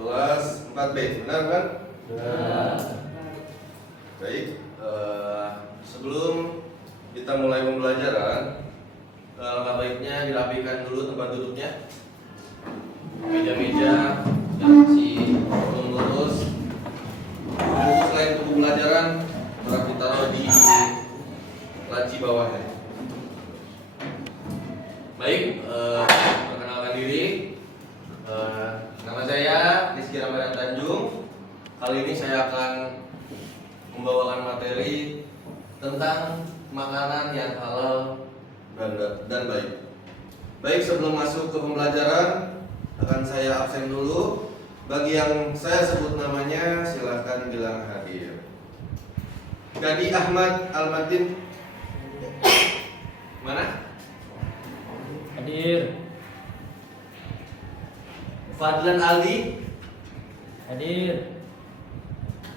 kelas 4B, benar kan? Benar. Baik, sebelum kita mulai pembelajaran, alangkah baiknya dirapikan dulu tempat duduknya. Meja-meja yang masih belum lurus. Buku selain buku pelajaran telah ditaruh di laci bawahnya. Baik, perkenalkan diri. Nama saya Rizky Ramadan Tanjung. Kali ini saya akan membawakan materi tentang makanan yang halal dan baik. Baik, sebelum masuk ke pembelajaran akan saya absen dulu. Bagi yang saya sebut namanya silahkan bilang hadir. Gadi Ahmad Almadin. Mana? Hadir. Fadlan Ali. Hadir.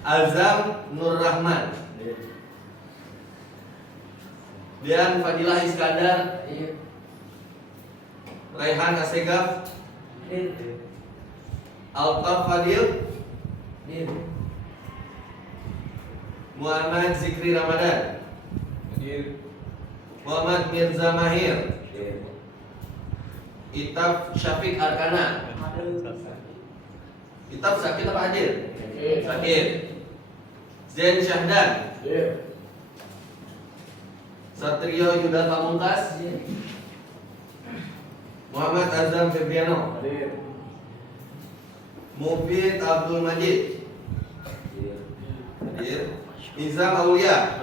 Azam Nur Rahman. Dian Fadilah Iskandar. Raihan Asegaf. Altaf Fadil. Muhammad Zikri Ramadan. Muhammad Mirza Mahir. Itaf Syafiq Arkana. Itaf sakit apa hadir? Sakit. Zain Syahdan. Satrio Yuda Pamungkas. Muhammad Azam Febriano. Mufid Abdul Majid. Hadir. Nizam Aulia.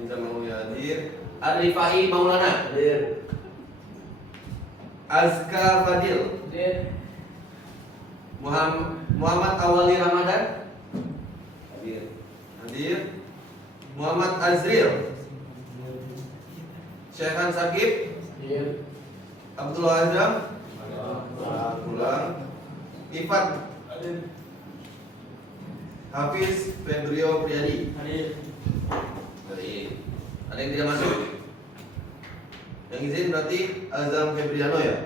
Nizam Aulia hadir. Arifai Maulana. Azka Fadil. Muhammad Awali Ramadan. Hadir. Muhammad Azril. Syekhan Sakib. Abdul Azam. Pulang. Ifat. Hafiz Febrio Priyadi. Hadir. Ada yang tidak masuk? Yang izin berarti Azam Febriano ya?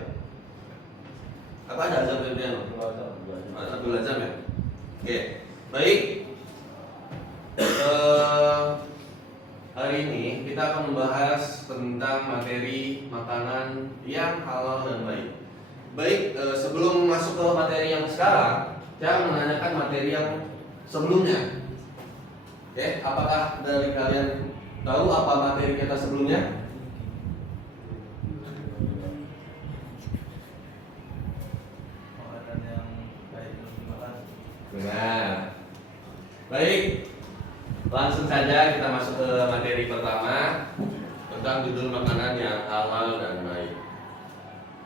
Apa ada Azam Febriano? Abdul Azam ya? Oke, baik. Hari ini kita akan membahas tentang materi makanan yang halal dan baik. Baik, sebelum masuk ke materi yang sekarang, saya akan menanyakan materi yang sebelumnya. Oke, apakah dari kalian tahu apa materi kita sebelumnya? Makanan yang baik untuk dimakan. Benar. Baik, langsung saja kita masuk ke materi pertama tentang judul makanan yang halal dan baik.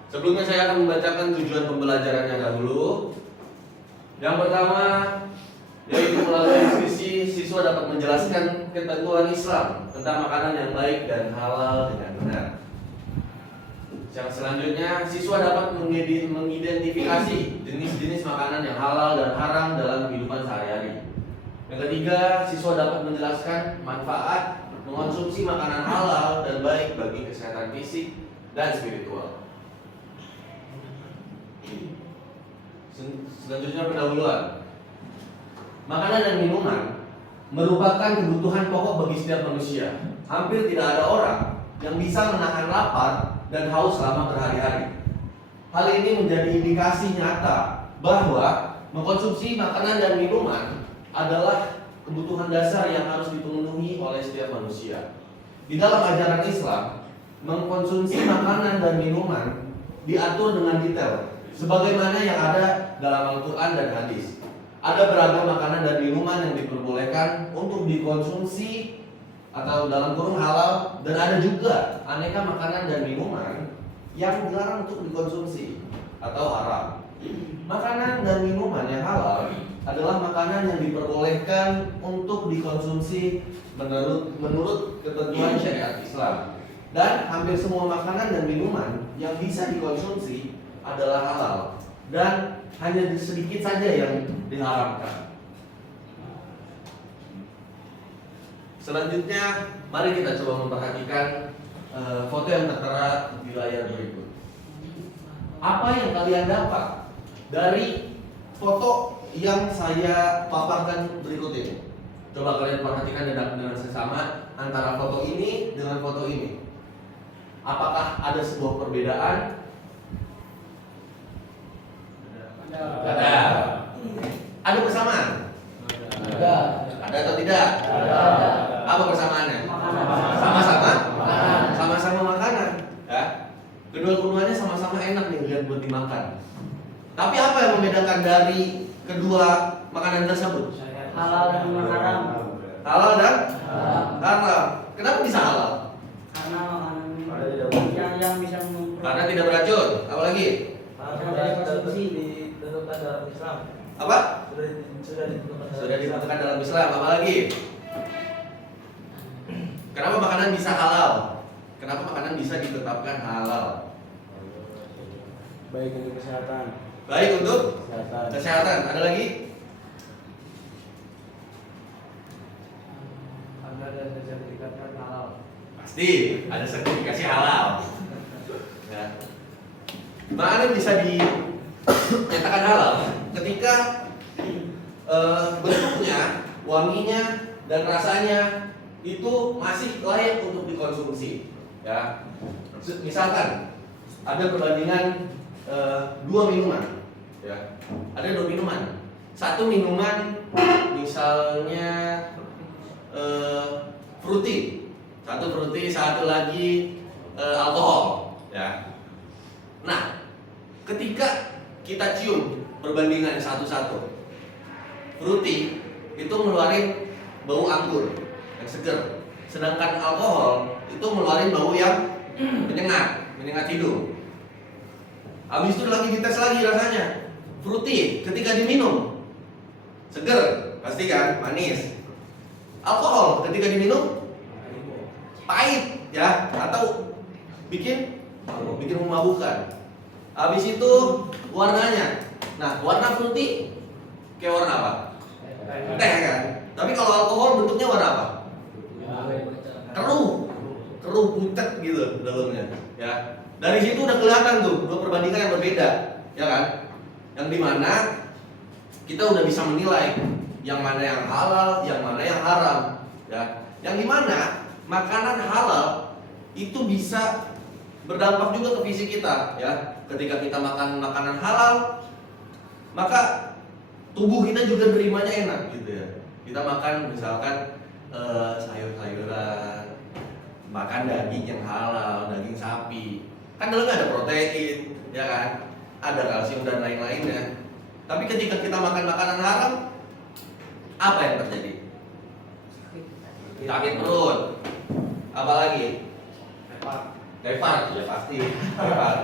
Sebelumnya saya akan membacakan tujuan pembelajarannya dahulu. Yang pertama, yaitu melalui diskusi siswa dapat menjelaskan ketentuan Islam tentang makanan yang baik dan halal dengan benar. Yang selanjutnya, siswa dapat mengidentifikasi jenis-jenis makanan yang halal dan haram dalam kehidupan sehari-hari. Yang ketiga, siswa dapat menjelaskan manfaat mengonsumsi makanan halal dan baik bagi kesehatan fisik dan spiritual. Selanjutnya pendahuluan. Makanan dan minuman merupakan kebutuhan pokok bagi setiap manusia. Hampir tidak ada orang yang bisa menahan lapar dan haus selama berhari-hari. Hal ini menjadi indikasi nyata bahwa mengkonsumsi makanan dan minuman adalah kebutuhan dasar yang harus dipenuhi oleh setiap manusia. Di dalam ajaran Islam, mengkonsumsi makanan dan minuman diatur dengan detail, sebagaimana yang ada dalam Al-Quran dan hadis. Ada beragam makanan dan minuman yang diperbolehkan untuk dikonsumsi atau dalam kurung halal, dan ada juga aneka makanan dan minuman yang dilarang untuk dikonsumsi atau haram. Makanan dan minuman yang halal adalah makanan yang diperbolehkan untuk dikonsumsi menurut ketentuan syariat Islam. Dan hampir semua makanan dan minuman yang bisa dikonsumsi adalah halal, dan hanya sedikit saja yang diharamkan. Selanjutnya, mari kita coba memperhatikan foto yang tertera di layar berikut. Apa yang kalian dapat dari foto yang saya paparkan berikut ini. Coba kalian perhatikan dengan sesama antara foto ini dengan foto ini. Apakah ada sebuah perbedaan? Ada. Ada persamaan? Ada. Ada atau tidak? Ada. Apa persamaannya? Makanan. Sama-sama? Makanan. Sama-sama makanan. Ya. Kedua-duanya sama-sama enak nih lihat buat dimakan. Tapi apa yang membedakan dari kedua makanan tersebut? Halal dan haram. Halal dan Haram. haram. Kenapa bisa halal? Karena Karena tidak makanan yang bisa Karena tidak beracun. Apa lagi? Ditentukan dalam Islam. Apa? Sudah ditentukan dalam Sudah ditentukan dalam Islam. Apa lagi? Kenapa makanan bisa halal? Kenapa makanan bisa ditetapkan halal? Baik untuk kesehatan. Baik untuk Kesehatan. kesehatan. Ada lagi? Anda dan sertifikatkan halal. Pasti ada sertifikasi halal. Ya. Makanan bisa dinyatakan halal ketika bentuknya, wanginya, dan rasanya itu masih layak untuk dikonsumsi. Ya, misalkan ada perbandingan dua minuman. Ya, ada dua minuman. Satu minuman misalnya fruity, satu fruity, satu lagi alkohol. Ya. Nah, ketika kita cium perbandingan satu-satu, fruity itu ngeluarin bau anggur yang seger, sedangkan alkohol itu ngeluarin bau yang menyengat hidung. Habis itu lagi dites lagi rasanya. Fruity ketika diminum seger, pasti kan manis. Alkohol ketika diminum pahit ya, atau bikin memabukkan. Habis itu warnanya. Nah, warna fruity kayak warna apa? Teh kan? Tapi kalau alkohol bentuknya warna apa? Keruh pucat gitu dalamnya. Ya. Dari situ udah kelihatan tuh dua perbandingan yang berbeda, ya kan? Yang dimana kita udah bisa menilai yang mana yang halal, yang mana yang haram, ya. Yang dimana makanan halal itu bisa berdampak juga ke fisik kita, ya. Ketika kita makan makanan halal, maka tubuh kita juga nerimanya enak, gitu ya. Kita makan misalkan sayur-sayuran, makan daging yang halal, daging sapi, kan dalamnya ada protein, ya kan? Ada kalsium dan lain-lainnya. Tapi ketika kita makan makanan haram, apa yang terjadi? Sakit perut. Apalagi? Tepar, ya pasti. Tepar.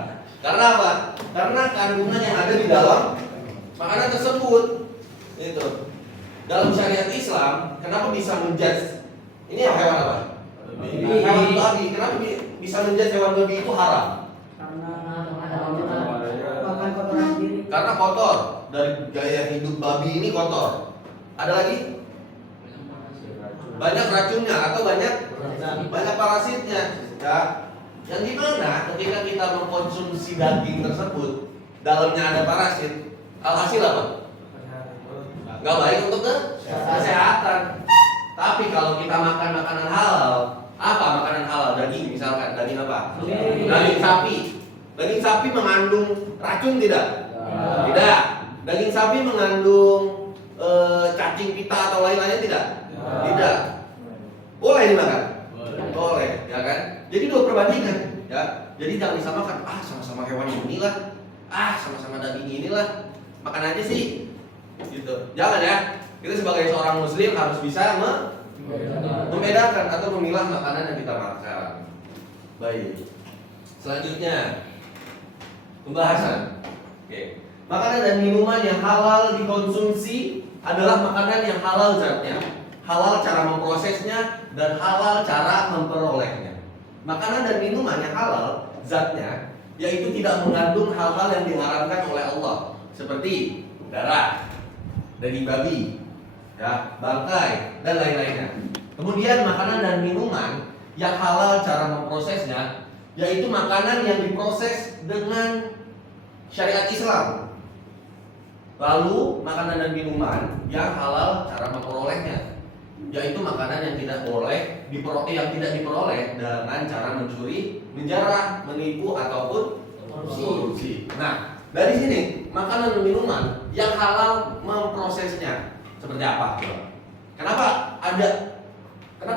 Karena apa? Karena kandungan yang ada di dalam makanan tersebut. Itu. Dalam syariat Islam, kenapa bisa menjudge? Ini hewan apa? Hewan babi. Kenapa bisa menjudge hewan babi itu haram? Makan kotoran sendiri. Karena kotor. Dari gaya hidup babi ini kotor. Ada lagi? Banyak racunnya atau banyak parasitnya, ya. Yang dimana ketika kita mengkonsumsi daging tersebut, dalamnya ada parasit, alhasil apa? Nggak baik untuk kesehatan. Tapi kalau kita makan makanan halal, apa makanan halal? Daging misalkan, daging apa? Daging sapi. Daging sapi mengandung racun tidak? Tidak. Daging sapi mengandung cacing pita atau lain-lainnya tidak? Tidak. Boleh dimakan? Boleh, ya kan? Jadi dua perbandingan, ya. Jadi jangan disamakan. Sama-sama hewan inilah. Sama-sama daging inilah. Makan aja sih. Gitu. Jangan ya. Kita sebagai seorang muslim harus bisa membedakan atau memilah makanan yang kita makan. Baik. Selanjutnya pembahasan. Oke. Makanan dan minuman yang halal dikonsumsi adalah makanan yang halal zatnya, halal cara memprosesnya, dan halal cara memperolehnya. Makanan dan minuman yang halal zatnya yaitu tidak mengandung hal-hal yang diharamkan oleh Allah, seperti darah, daging babi, ya, bangkai, dan lain-lainnya. Kemudian makanan dan minuman yang halal cara memprosesnya yaitu makanan yang diproses dengan syariat Islam. Lalu makanan dan minuman yang halal cara memperolehnya, yaitu makanan yang tidak diperoleh dengan cara mencuri, menjarah, menipu ataupun korupsi. Nah, dari sini makanan dan minuman yang halal memprosesnya seperti apa? Kenapa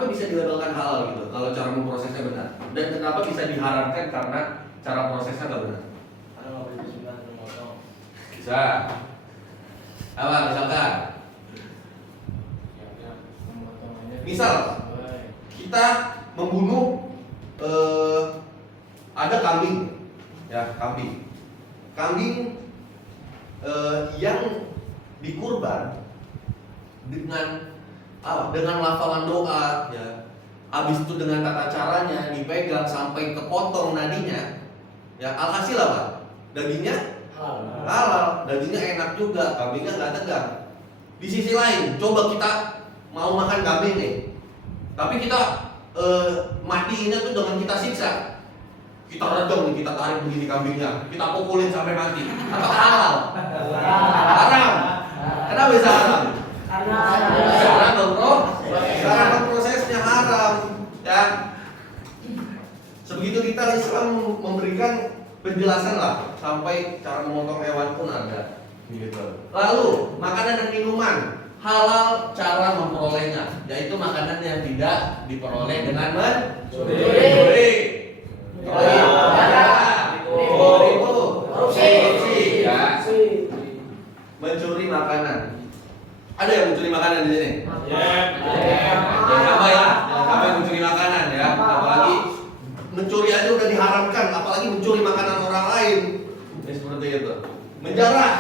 bisa dilabelkan halal gitu kalau cara memprosesnya benar? Dan kenapa bisa diharamkan karena cara prosesnya nggak benar? Karena nggak boleh bismillah memotong. Bisa. Apa misalkan? Ya, memotong aja. Misal kita membunuh ada kambing, ya kambing yang dikurban dengan lafalan doa, ya, habis itu dengan tata caranya dipegang sampai kepotong nadinya, ya, alhasil apa? Dagingnya halal, dagingnya enak juga, kambingnya nggak tegang. Di sisi lain, coba kita mau makan kambing nih, tapi kita matiinnya tuh dengan kita siksa. Kita redam nih, kita tarik begini kambingnya, kita pukulin sampai mati. Apakah halal? Haram. Kenapa bisa haram? Karena prosesnya haram, ya. Sebegitu detail Islam memberikan penjelasan lah, sampai cara memotong hewan pun ada. Gitu. Lalu makanan dan minuman halal cara memperolehnya, yaitu makanan yang tidak diperoleh dengan mencuri. Korupsi, ya. Mencuri makanan. Ada yang mencuri makanan di sini? Jangan sampai ya, jangan sampai mencuri makanan ya. Apalagi mencuri aja udah diharamkan, apalagi mencuri makanan orang lain. Ya seperti itu. Menjarah.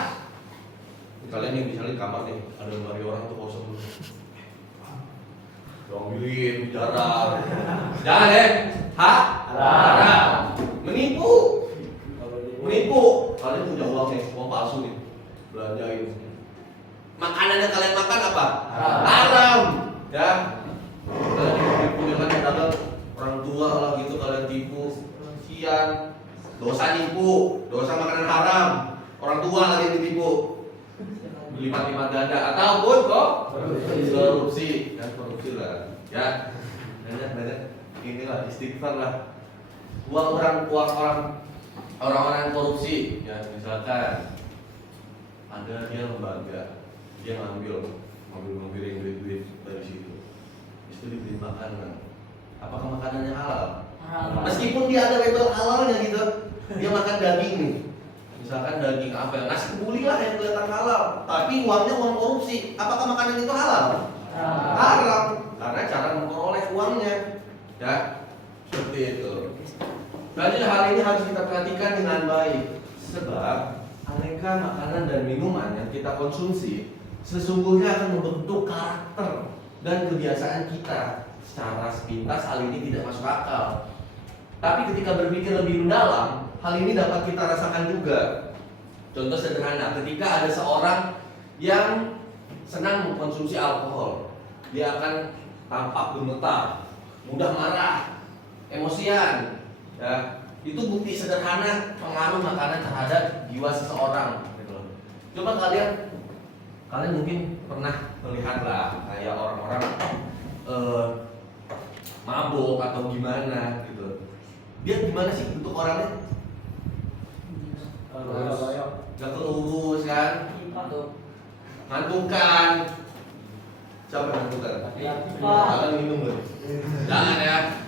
Kalian nih misalnya di kamar nih, ada lemari orang tuh kosong dulu. Ambilin, menjarah. Jangan ya. Haram. Menipu. Kalian punya uang nih, uang palsu nih. Belanjain. Makanan yang kalian makan apa? Haram. Ya. Kalian tipu dengan dagang orang tua lah gitu, kalian tipu. Sian. Dosa nipu, dosa makanan haram. Orang tua lagi ditipu. Lipat-lipat ganda ataupun korupsi. Ya, korupsi lah. Ya. Banyak inilah istighfar lah. Orang-orang korupsi, ya, misalkan ada dia lembaga, dia ngambil duit dari situ, itu dibeli makanan. Apakah makanannya halal? Meskipun dia ada label halalnya gitu, dia makan daging nih, misalkan daging apa ya, nasi kebuli lah yang kelihatan halal, tapi uangnya uang korupsi. Apakah makanan itu halal? Haram, karena cara memperoleh uangnya, ya, seperti itu. Jadi hal ini harus kita perhatikan dengan baik, sebab aneka makanan dan minuman yang kita konsumsi sesungguhnya akan membentuk karakter dan kebiasaan kita. Secara sepintas hal ini tidak masuk akal, tapi ketika berpikir lebih mendalam, hal ini dapat kita rasakan juga. Contoh sederhana, ketika ada seorang yang senang mengkonsumsi alkohol, dia akan tampak gemetar, mudah marah, emosian. Ya, itu bukti sederhana pengaruh makanan terhadap jiwa seseorang. Gitu. Coba kalian mungkin pernah melihat lah kayak orang-orang mabuk atau gimana gitu. Dia gimana sih bentuk orangnya? Gak kelurus kan? Ngantukan. Siapa yang ngantukan? Jangan minum loh. Jangan ya.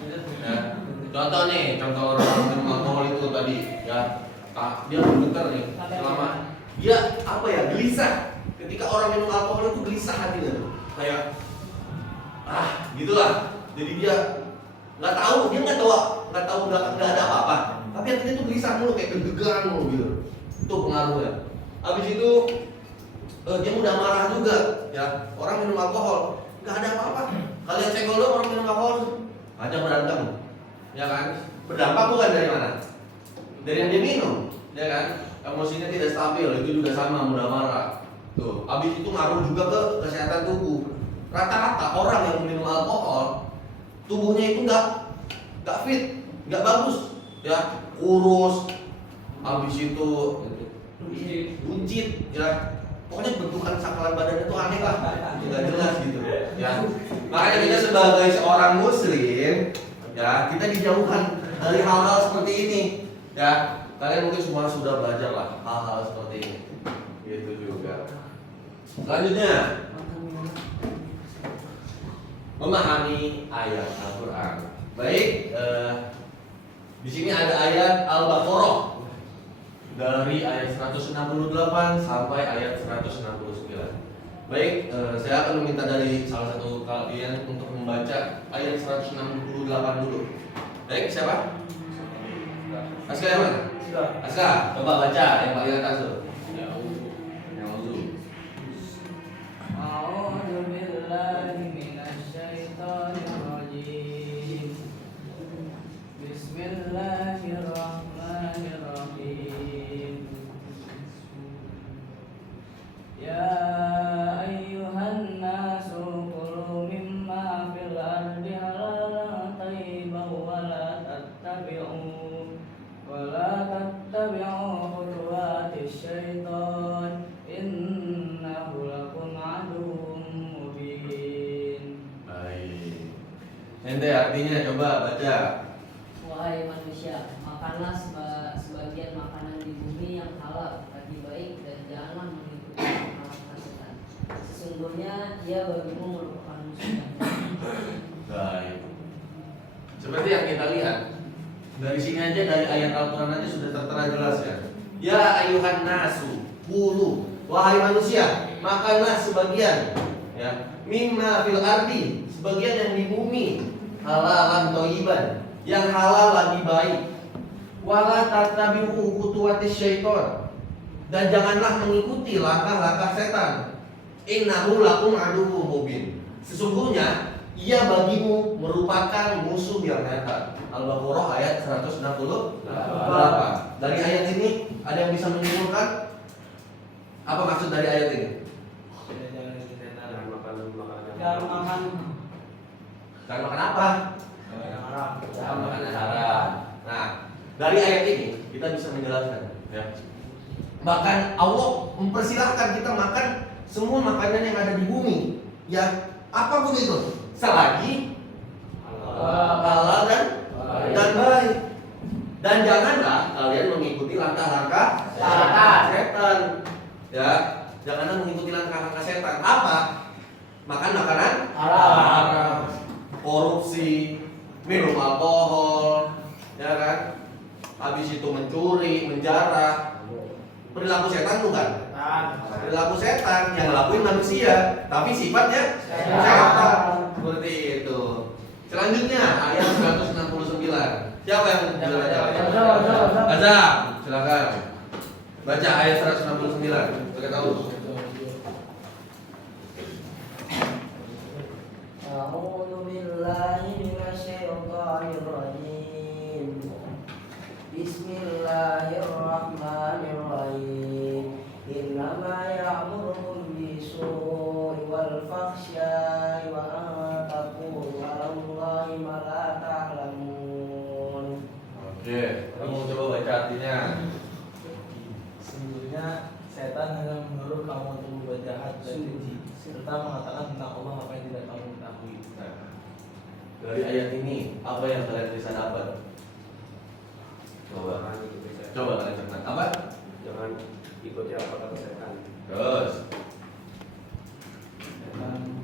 Contoh orang minum alkohol itu tadi, ya, dia gemeter nih, selama dia gelisah. Ketika orang minum alkohol itu gelisah hatinya tuh, kayak gitulah. Jadi dia nggak ada apa-apa, tapi hatinya tuh gelisah mulu, kayak deg-degan mulu gitu. Itu pengaruhnya. Habis itu dia mudah marah juga, ya. Orang minum alkohol nggak ada apa-apa. Kalian cekol dong orang minum alkohol, ngajak berantem. Ya kan, berdampak bukan dari mana? Dari yang dia minum, ya kan? Emosinya tidak stabil, itu juga sama, mudah marah. Tuh, habis itu ngaruh juga ke kesehatan tubuh. Rata-rata orang yang minum alkohol, tubuhnya itu nggak fit, nggak bagus, ya, kurus, habis itu buncit, ya, Pokoknya bentukan sakalan badan itu aneh lah, nggak jelas gitu. Ya, makanya kita sebagai seorang muslim, ya kita dijauhkan dari hal-hal seperti ini. Ya, kalian mungkin semua sudah belajar lah hal-hal seperti ini. Gitu juga. Selanjutnya, memahami ayat Al-Quran. Baik, di sini ada ayat Al-Baqarah dari ayat 168 sampai ayat 169. Baik, saya akan meminta dari salah satu kalian untuk membaca ayat 168 dulu. Baik, siapa? Aska yang mana? Aska, coba baca yang paling atas tuh. Yang uzur. A'udzu billahi minasyaitonir rajim. Bismillahirrahmanirrahim. Ya ayyuhan nasu kulu mimma fil ardi halalan thayyiban wa la tattabi'u khutuwatis syaitan innahu lakum aduwwun mubin. Baik. Ente artinya coba baca. Wahai manusia, makanlah sebagian makanan di bumi yang halal bagi baik dan janganlah mengikuti akal setan. Sesungguhnya ia bagimu merupakan musuh yang Baik. Seperti yang kita lihat dari sini aja, dari ayat Al-Quran aja sudah tertera jelas ya. Ya ayuhan nasu, kulu, wahai manusia, makanlah sebagian, ya, mimma fil ardi, sebagian yang di bumi, halalan thayyiban, yang halal lagi baik. Wala tattabi'u khutuwatis syaiton, dan janganlah mengikuti langkah-langkah setan. Innahu lakum aduwwun mubin. Sesungguhnya ia bagimu merupakan musuh yang nyata. Al-Baqarah ayat 168. Dari ayat ini ada yang bisa menyimpulkan apa maksud dari ayat ini? Jangan makan. Jangan makan apa? Jangan makan yang haram. Nah, dari ayat ini kita bisa menjelaskan, ya. Bahkan Allah mempersilahkan kita makan semua makanan yang ada di bumi, ya, apapun itu, selagi halal dan baik. Dan janganlah kalian mengikuti langkah-langkah setan. Ya, janganlah mengikuti langkah-langkah setan. Apa? Makan makanan haram, korupsi, minum alkohol, ya kan? Habis itu mencuri, menjarah. Perilaku setan bukan? Perilaku setan yang ngelakuin manusia, tapi sifatnya setan. Seperti itu. Selanjutnya ayat 169. Siapa yang bisa baca? Azam, silakan. Baca ayat 169. Kita tahu. A'udzu billahi minasyaitonir rajim. Bismillahirrahmanirrahim. Innama ya'murukum bisu'i wal fahsya'i wa an taqulu 'alallahi ma la ta'lamun. Oke, kamu coba baca artinya. Sesungguhnya setan hanya menyuruh kamu untuk berbuat jahat dan keji, serta mengatakan tentang Allah apa yang tidak kamu ketahui. Nah, dari ayat ini apa yang kalian bisa dapat? Coba kalian cerna. Apa? Jangan ikuti apa kata setan. Terus.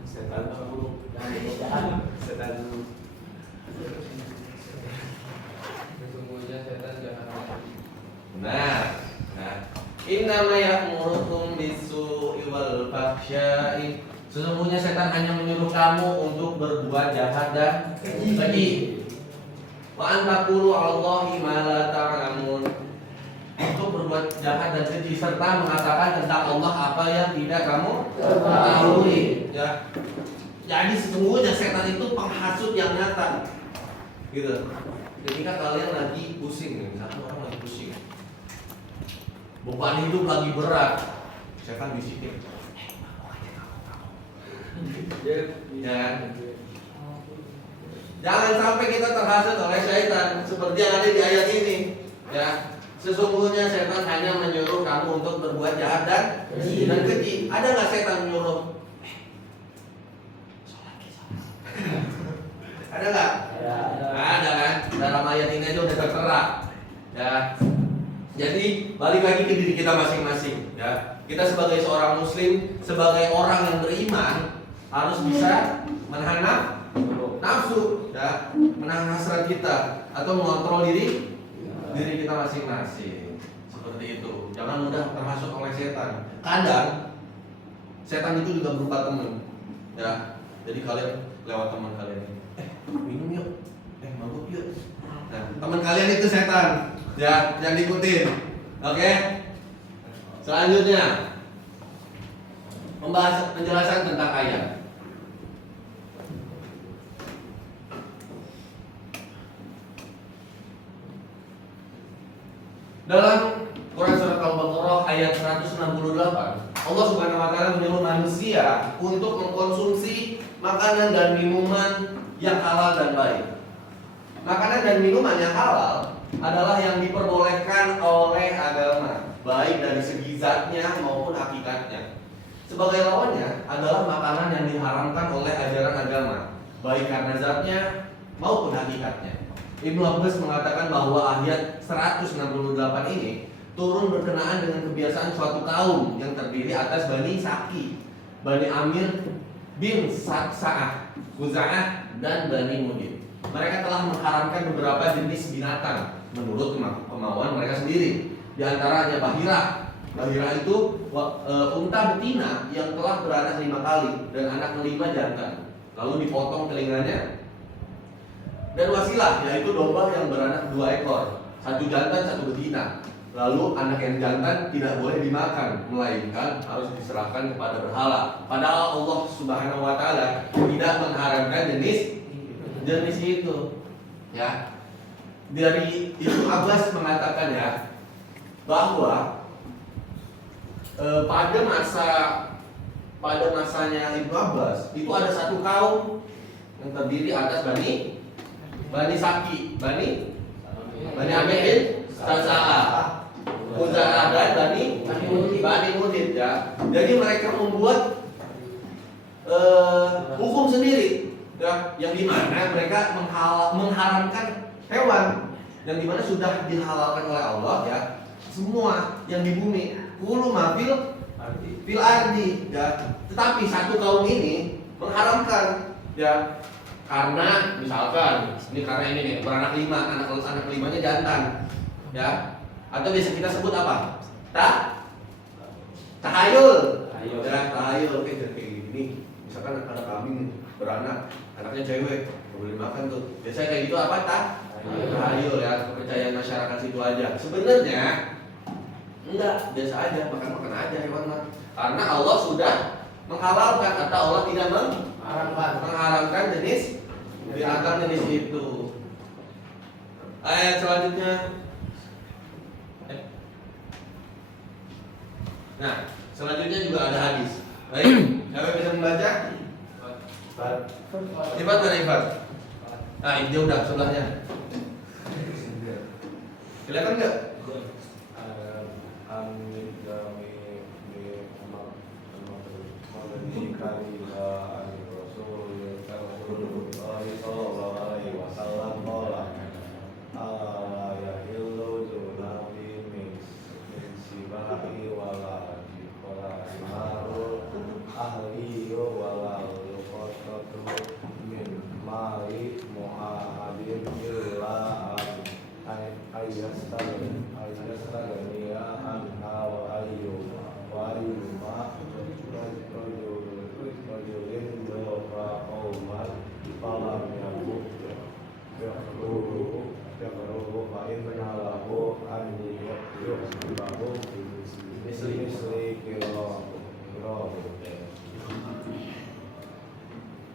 Setan apa guru? Setan dulu. Sesungguhnya setan jahat. Nah, innama ya'murukum bis-su'i wal fahsya'i. Sesungguhnya setan hanya menyuruh kamu untuk berbuat jahat dan keji. Wa an taqulu 'alallahi ma la ta'lamun. Untuk berbuat jahat dan keji serta mengatakan tentang Allah apa yang tidak kamu ketahui, ya. Jadi sesungguhnya setan itu penghasut yang nyata. Gitu. Ketika kalian lagi pusing, misalkan orang lagi pusing, beban hidup lagi berat, setan bisikin, ya kan? Jangan sampai kita terhasut oleh syaitan seperti yang ada di ayat ini, ya. Sesungguhnya setan hanya menyuruh kamu untuk berbuat jahat dan keji. Ada nggak setan menyuruh? Ada nggak? Ada kan? Dalam ayat ini aja udah tertera. Ya. Jadi balik lagi ke diri kita masing-masing. Ya. Kita sebagai seorang Muslim, sebagai orang yang beriman, harus bisa menahan nafsu, ya, menahan hasrat kita, atau mengontrol diri kita masing-masing. Seperti itu. Jangan mudah termasuk oleh setan. Kadang setan itu juga berupa teman. Ya. Jadi kalian lewat teman kalian, minum yuk, mabuk yuk. Nah, teman kalian itu setan. Ya, jangan diikutin. Oke? Selanjutnya penjelasan tentang ayat. Dalam Quran surat Al-Baqarah ayat 168, Allah Subhanahu wa taala menyuruh manusia untuk mengkonsumsi makanan dan minuman yang halal dan baik. Makanan dan minuman yang halal adalah yang diperbolehkan oleh agama, baik dari segi zatnya maupun hakikatnya. Sebagai lawannya adalah makanan yang diharamkan oleh ajaran agama, baik karena zatnya maupun hakikatnya. Ibnu Abbas mengatakan bahwa ayat 168 ini turun berkenaan dengan kebiasaan suatu kaum yang terdiri atas Bani Saki, Bani Amir bin Sa'ah, Khuza'ah, dan Bani Mudin. Mereka telah mengharamkan beberapa jenis binatang menurut kemauan mereka sendiri. Di antaranya bahirah. Bahirah itu unta betina yang telah beranak 5 kali dan anak kelima jantan, lalu dipotong telinganya. Dan wasilah, yaitu domba yang beranak 2 ekor, 1 jantan 1 betina. Lalu anak yang jantan tidak boleh dimakan, melainkan harus diserahkan kepada berhala. Padahal Allah Subhanahu wa taala tidak mengharamkan jenis itu. Ya. Dari Ibnu Abbas mengatakan ya bahwa pada masanya Ibnu Abbas itu ada satu kaum yang terdiri atas Bani Saki, Bani Amir bin Sa'ah, Khuza'ah, dan Bani Mudin, ya. Jadi mereka membuat hukum sendiri, ya, yang dimana mereka mengharamkan hewan yang dimana sudah dihalalkan oleh Allah, ya, semua yang di bumi, kulu mafil fil ardi, ya. Tetapi satu kaum ini mengharamkan, ya, karena misalkan karena ini nih beranak 5, anak kelimanya jantan, ya, atau biasa kita sebut apa? Tahayul, ya, tahayul kayak gini. Misalkan ada kambing beranak, anaknya cewek, nggak boleh makan tuh. Biasanya kayak gitu apa? Tahayul, ya, kepercayaan masyarakat situ aja. Sebenarnya enggak, biasa aja, makan aja hewan mah. Karena Allah sudah menghalalkan atau Allah tidak mengharamkan jenis binatang jenis itu. Ayat selanjutnya. Nah, selanjutnya juga ada hadis. Baik, siapa bisa membaca? Ifat mana Ifat? Nah, ini udah sebelahnya. Kelihatan nggak?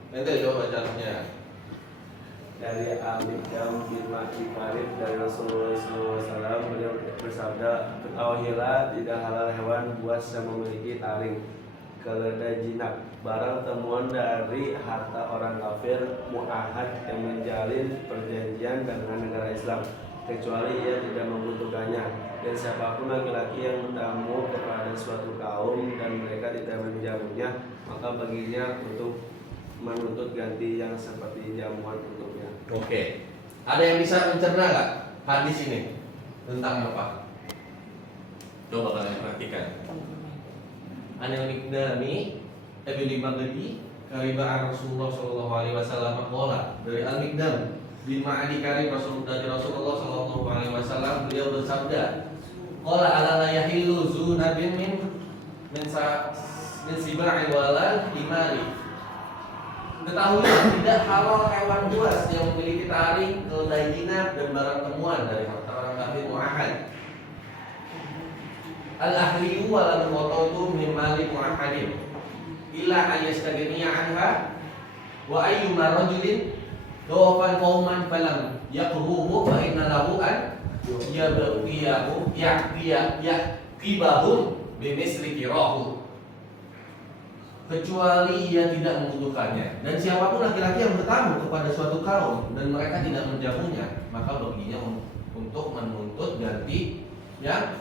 Nanti coba bacanya. Dari Al-Mikdam bin Ma'ki Karib dari Rasulullah SAW, beliau bersabda, ketahuilah tidak halal hewan buas yang memiliki taring, keledai jinak, barang temuan dari harta orang kafir mu'ahad yang menjalin perjanjian dengan negara Islam, kecuali ia tidak membutuhkannya. Dan siapapun laki-laki yang bertamu kepada suatu kaum dan mereka tidak menjamunya, maka baginya untuk menuntut ganti yang seperti jamuan untuknya. Oke. Ada yang bisa mencerna nggak hadis ini tentang apa? Coba kalian perhatikan. Anil Mikdami Ibnu Magdi Kariba Rasulullah Shallallahu Alaihi Wasallam qala, dari Al Mikdam bin Ma'adi Karim dari Rasulullah Shallallahu Alaihi Wasallam, beliau bersabda, qala ala la yahillu zunabin min sibai walal himari. Ketahui tidak halal hewan buas yang memiliki taring, keledai jinak dan barang temuan dari orang kafir mu'ahad. Al-ahliyu wala al-mutawtu min mali mu'ahadin illa ayastagniya anha wa ayyuma rajulin dawafan qauman falam yaqruhu fa inna lahu an yabqiyahu yaqibahum bimisli kirahu, kecuali ia tidak membutuhkannya. Dan siapapun laki-laki yang bertamu kepada suatu kaum dan mereka tidak menjamunya, maka baginya untuk menuntut ganti yang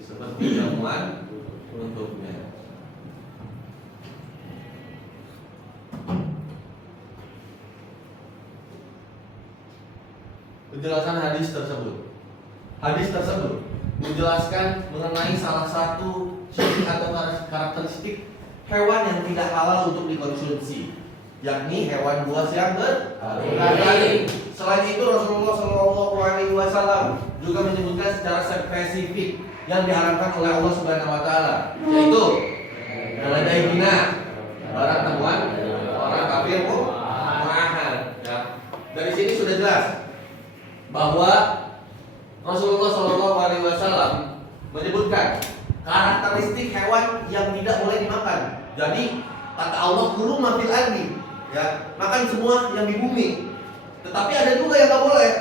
seperti jamuan untuknya. Penjelasan hadis tersebut. Hadis tersebut menjelaskan mengenai salah satu ciri atau karakteristik hewan yang tidak halal untuk dikonsumsi, yakni hewan buas yang bertaring. Selain itu Rasulullah Shallallahu Alaihi Wasallam juga menyebutkan secara spesifik yang diharamkan oleh Allah Subhanahu Wa Taala, yaitu keledai jinak, barang temuan orang kafir mu'ahad. Ya. Dari sini sudah jelas bahwa Rasulullah Shallallahu Alaihi Wasallam menyebutkan karakteristik hewan yang tidak boleh dimakan. Jadi kata Allah, kulu ma fil ardi, ya, makan semua yang di bumi. Tetapi ada juga yang nggak boleh.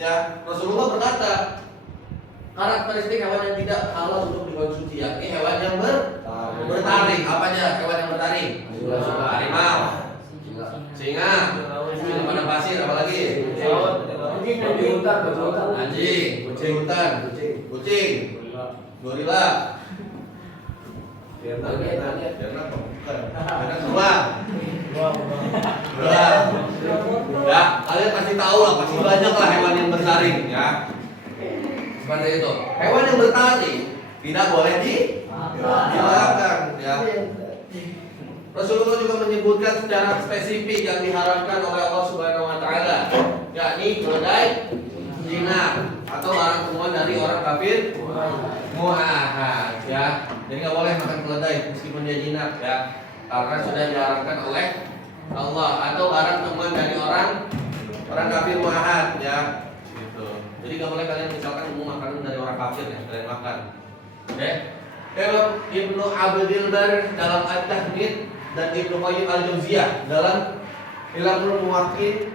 Ya, Rasulullah berkata karakteristik hewan yang tidak halal untuk dikonsumsi, yakni hewan yang bertaring. Apanya hewan yang bertaring? Harimau, singa, pada pasir, apalagi? Babi hutan, Anjing, kucing hutan, kucing, gorila. Karena apa? Bukan. Karena beruang. Ya, kalian pasti tahu lah, pasti banyak lah hewan yang bertaring, ya. Seperti itu. Hewan yang bertaring tidak boleh dimakan, ya. Rasulullah juga menyebutkan secara spesifik yang diharapkan oleh Allah Subhanahu Wa Taala, yakni keledai jinak atau barang temuan dari orang kafir mu'ahad, ya. Jadi nggak boleh makan keledai meskipun dia jinak, ya, karena sudah diharamkan oleh Allah, atau barang temuan dari orang kafir mu'ahad, ya. Gitu. Jadi nggak boleh kalian misalkan mau makanan dari orang kafir ya kalian makan. Oke. Kalau Ibnu Abdul Bar dalam At-Tahmid dan Ibnu Qayyim Al-Jauziyah dalam Ilamul Muwaqqin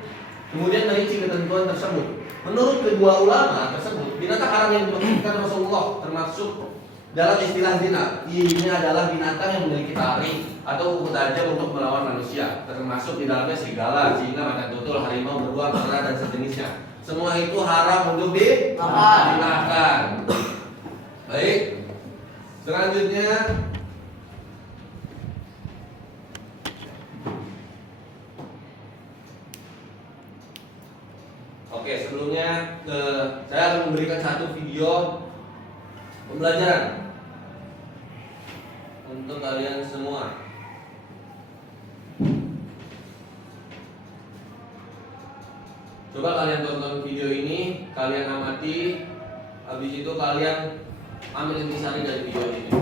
kemudian merinci ketentuan tersebut. Menurut kedua ulama tersebut, binatang haram yang dimaksudkan Rasulullah termasuk dalam istilah zina, ini adalah binatang yang memiliki taring atau kuku tajam untuk melawan manusia, termasuk di dalamnya serigala, singa, macan tutul, harimau, beruang, kera dan sejenisnya. Semua itu haram untuk dimakan. Baik. Selanjutnya oke, sebelumnya saya akan memberikan satu video pembelajaran untuk kalian semua. Coba kalian tonton video ini, kalian amati, habis itu kalian ambil intisari dari video ini.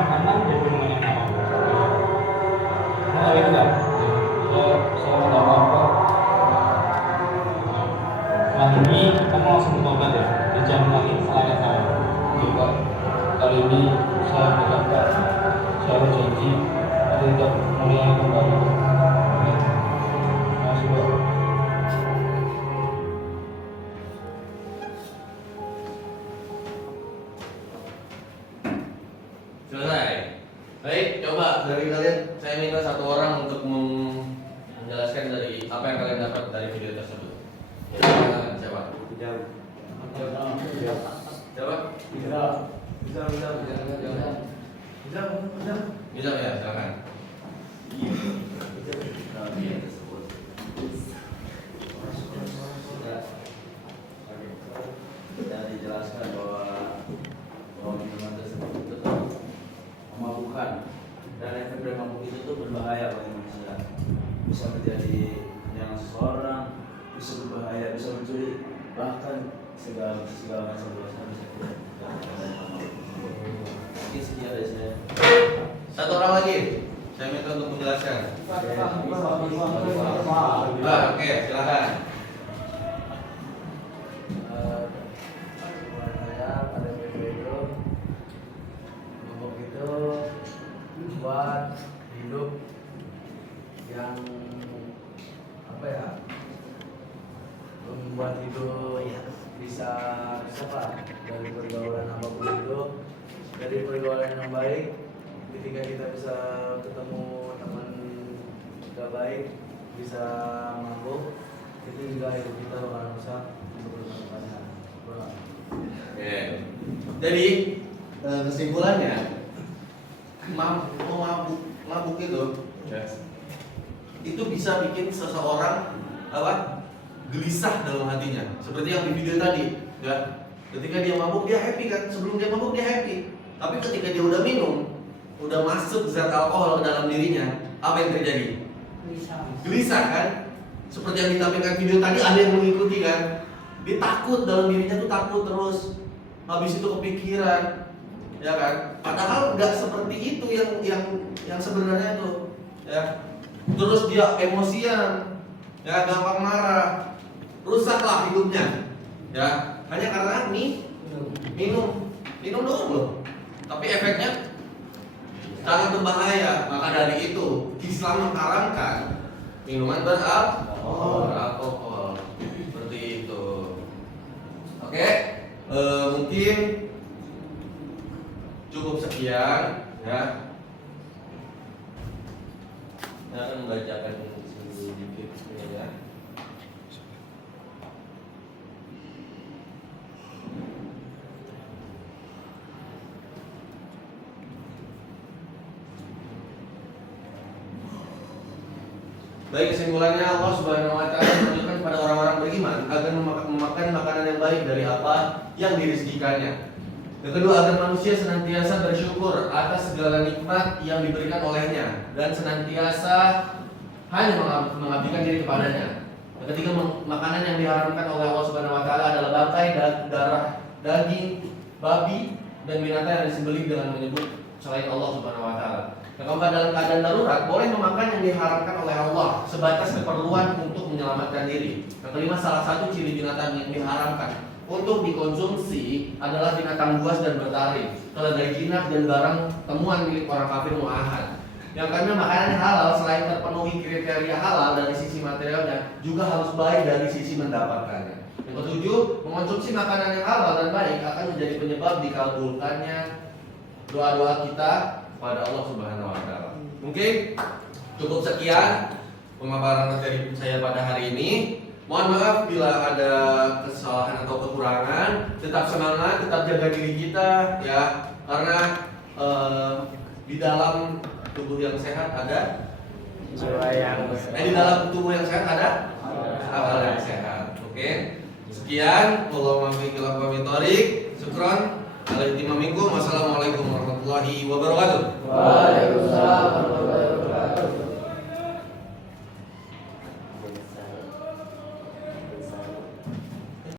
makanan yang mengandung nama. Tahu itu nggak? Saya mau tahu apa. Kali ini kita mau langsung bertobat ya. Dan jangan lagi kesalahan saya. Oke Pak. Kali ini saya bertobat. Saya berjanji tidak mengulangi kembali. Oke. Terima kasih Pak. Selesai. Baik, coba dari kalian saya minta satu orang untuk menjelaskan dari apa yang kalian dapat dari video tersebut. Ya, siapa? Jam. Siapa? Bisa ya, silakan. Kita dijelaskan bahwa minuman tersebut itu memabukkan dan efek dari mabuk itu tuh berbahaya bagi manusia. Bisa menjadi yang seseorang, bisa berbahaya, bisa mencuri, bahkan segala macam dosa bisa kita. Mungkin sekian dari saya. Satu orang lagi. Saya minta untuk menjelaskan. Oke, silakan. Saya pada video itu mabuk itu buat hidup yang apa ya, membuat hidup bisa apa dari pergaulan apapun itu, dari pergaulan yang baik. Ketika kita bisa ketemu teman gak baik, bisa mabuk, itu juga hidup kita bakal rusak untuk kedepannya. Oke. Jadi kesimpulannya mabuk itu itu bisa bikin seseorang apa gelisah dalam hatinya, seperti yang di video tadi ya. Ketika dia mabuk dia happy kan, sebelum dia mabuk dia happy, tapi ketika dia udah minum, udah masuk zat alkohol ke dalam dirinya, apa yang terjadi? Gelisah kan, seperti yang ditampilkan video tadi, ada yang mengikuti kan. Dia takut, dalam dirinya tuh takut terus, habis itu kepikiran, ya kan? Padahal nggak seperti itu yang sebenarnya tuh, ya. Terus dia emosian, ya gampang marah, rusaklah hidupnya, ya. Hanya karena minum doang loh, tapi efeknya sangat berbahaya. Maka dari itu Islam mengharamkan minuman beralkohol seperti itu. Oke, mungkin cukup sekian ya. Saya akan membacakan sedikit ini ya. Baik, kesimpulannya Allah Subhanahu wa taala menunjukkan kepada orang-orang beriman agar memakan makanan yang baik dari apa yang direzekikannya. Yang kedua, agar manusia senantiasa bersyukur atas segala nikmat yang diberikan olehnya dan senantiasa hanya mengabdikan diri kepadanya. Yang ketiga, makanan yang diharamkan oleh Allah Subhanahu wa taala adalah bangkai, darah, daging babi dan binatang yang disembelih dengan menyebut selain Allah Subhanahu wa taala. Yang keempat, dalam keadaan darurat boleh memakan yang diharamkan oleh Allah sebatas keperluan untuk menyelamatkan diri. Yang kelima, salah satu ciri binatang yang diharamkan untuk dikonsumsi adalah binatang buas dan bertaring, keledai jinak dan barang temuan milik orang kafir mu'ahad. Yang keenam, makanan yang halal selain terpenuhi kriteria halal dari sisi materialnya juga harus baik dari sisi mendapatkannya. Yang ketujuh, mengonsumsi makanan yang halal dan baik akan menjadi penyebab dikabulkannya doa-doa kita pada Allah Subhanahu wa taala. Mungkin cukup sekian pemaparan materi saya pada hari ini. Mohon maaf bila ada kesalahan atau kekurangan. Tetap semangat, tetap jaga diri kita ya, karena di dalam tubuh yang sehat ada di dalam tubuh yang sehat ada akal yang sehat. Oke. Sekian, Allahumma Syukron. Assalamualaikum warahmatullahi wabarakatuh.